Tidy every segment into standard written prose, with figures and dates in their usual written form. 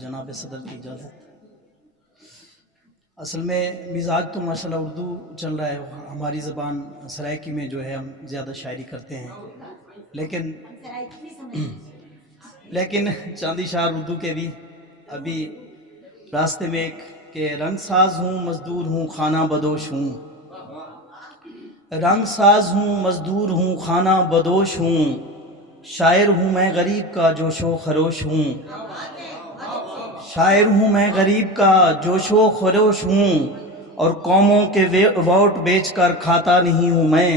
جناب صدر کی اجازت. اصل میں مزاج تو ماشاءاللہ اردو چل رہا ہے، ہماری زبان سرائکی میں جو ہے ہم زیادہ شاعری کرتے ہیں، لیکن چاندی شار اردو کے بھی ابھی راستے میں ایک کہ رنگ ساز ہوں مزدور ہوں خانہ بدوش ہوں، رنگ ساز ہوں مزدور ہوں خانہ بدوش ہوں، شاعر ہوں میں غریب کا جوش و خروش ہوں، شاعر ہوں میں غریب کا جوش و خروش ہوں، اور قوموں کے ووٹ بیچ کر کھاتا نہیں ہوں میں،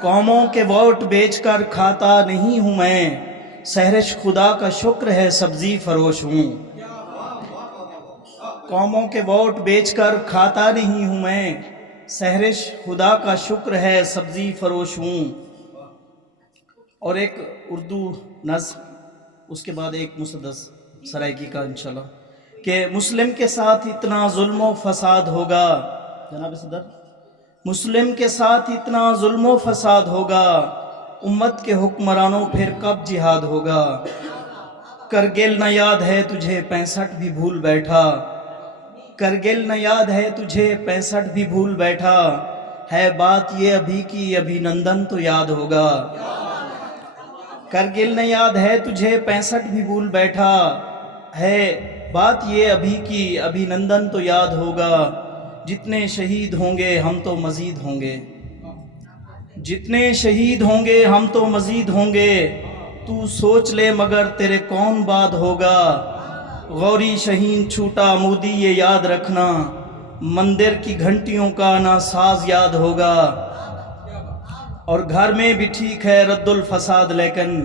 قوموں کے ووٹ بیچ کر کھاتا نہیں ہوں میں، سہرش خدا کا شکر ہے سبزی فروش ہوں، قوموں کے ووٹ بیچ کر کھاتا نہیں ہوں میں، سہرش خدا کا شکر ہے سبزی فروش ہوں. اور ایک اردو نظم، اس کے بعد ایک مسدس سرائکی کا انشاءاللہ، کہ مسلم کے ساتھ اتنا ظلم و فساد ہوگا، جناب صدر مسلم کے ساتھ اتنا ظلم و فساد ہوگا، امت کے حکمرانوں پھر کب جہاد ہوگا، کرگل نہ یاد ہے تجھے 65 بھی بھول بیٹھا، کرگل نہ یاد ہے تجھے 65 بھی بھول بیٹھا، ہے بات یہ ابھی کی ابھی نندن تو یاد ہوگا، کرگل نہ یاد ہے تجھے 65 بھی بھول بیٹھا، ہے بات یہ ابھی کی ابھی نندن تو یاد ہوگا، جتنے شہید ہوں گے ہم تو مزید ہوں گے، جتنے شہید ہوں گے ہم تو مزید ہوں گے، تو سوچ لے مگر تیرے کون باد ہوگا، غوری شہین چھوٹا مودی یہ یاد رکھنا، مندر کی گھنٹیوں کا نا ساز یاد ہوگا، اور گھر میں بھی ٹھیک ہے رد الفساد لیکن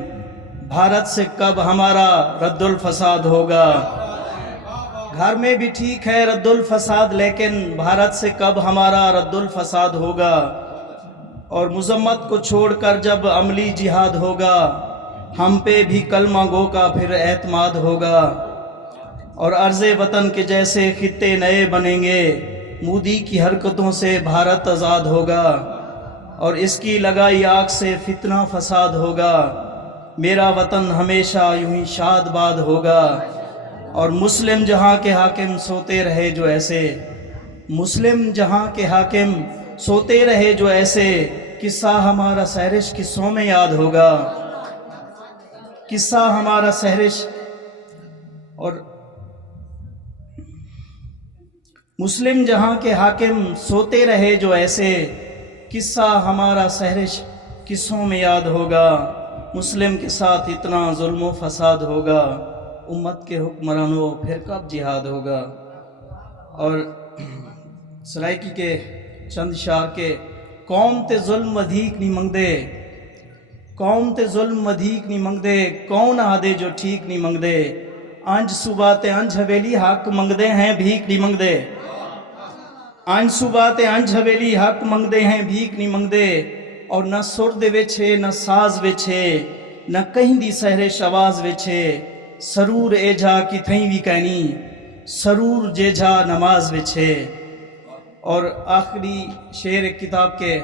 بھارت سے کب ہمارا رد الفساد ہوگا، گھر میں بھی ٹھیک ہے رد الفساد لیکن بھارت سے کب ہمارا رد الفساد ہوگا، اور مذمت کو چھوڑ کر جب عملی جہاد ہوگا، ہم پہ بھی کلمہ گو کا پھر اعتماد ہوگا، اور عرض وطن کے جیسے خطے نئے بنیں گے، مودی کی حرکتوں سے بھارت آزاد ہوگا، اور اس کی لگائی آگ سے فتنہ فساد ہوگا، میرا وطن ہمیشہ یوں ہی شاد باد ہوگا، اور مسلم جہاں کے حاکم سوتے رہے جو ایسے، مسلم جہاں کے حاکم سوتے رہے جو ایسے، قصہ ہمارا سہرش قصوں میں یاد ہوگا، قصہ ہمارا سہرش، اور مسلم جہاں کے حاکم سوتے رہے جو ایسے، قصہ ہمارا سہرش قصوں میں یاد ہوگا، مسلم کے ساتھ اتنا ظلم و فساد ہوگا، امت کے حکمرانوں پھر کب جہاد ہوگا. اور سرائکی کے چند اشعار کے قوم تے ظلم ودھیک نہیں منگدے، قوم تے ظلم ودھیک نہیں منگدے، کون آدھے جو ٹھیک نہیں منگدے، انج صوبہ تے انج حویلی حق منگدے ہیں بھیک نہیں منگدے، انج صوبہ تے انج حویلی حق منگدے ہیں بھیک نہیں منگدے، اور نہ سر دے وچ ہے نہ ساز وچ ہے نہ کہیں دی سہرش آواز وچ ہے، سرور اے جا کی تھیں بھی کہنی سرور جے جا نماز وچ ہے. اور آخری شعر ایک کتاب کے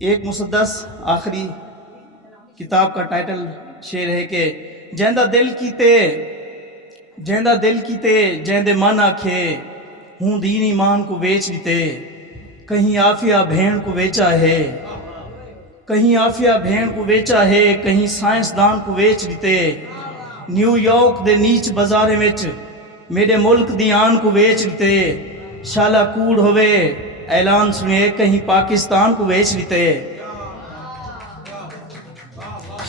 ایک مسدس آخری کتاب کا ٹائٹل شعر ہے کہ جیندہ دل کیتے جیندے من آکھے ہوں دین ایمان کو بیچ دیتے، کہیں آفیہ بھین کو بیچا ہے، کہیں آفیہ بھین کو بیچا ہے، کہیں سائنسدان کو بیچ دیتے، نیو یارک دے نیچ بازارے وچ میرے ملک دی آن کو بیچ دیتے، شالا کوڑ ہوئے اعلان سنے کہیں پاکستان کو بیچ دیتے،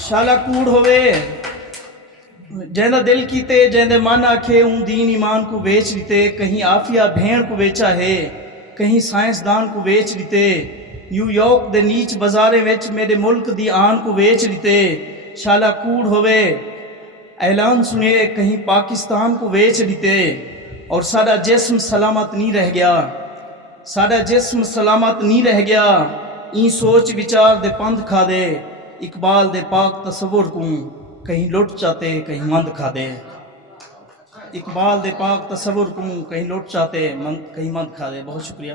شالا کوڑ ہوئے جیندہ دل کیتے جیندے من آکھے ہوں دین ایمان کو بیچ دیتے، کہیں آفیہ بھین کو بیچا ہے، کہیں سائنسدان کو بیچ دیتے، نیو یارک دے نیچ بازارے وچ میرے ملک دی آن کو بیچ دیتے، شالا کوڑ ہوئے اعلان سنے کہیں پاکستان کو بیچ دیتے، اور سارا جسم سلامت نہیں رہ گیا، سارا جسم سلامت نہیں رہ گیا، این سوچ وچار دے پند کھا دے، اقبال دے پاک تصور کو کہیں لٹ چاہتے کہیں مند کھا دے، اقبال دے پاک تصور کو کہیں لٹ چاہتے کہیں مند کھا دے. بہت شکریہ.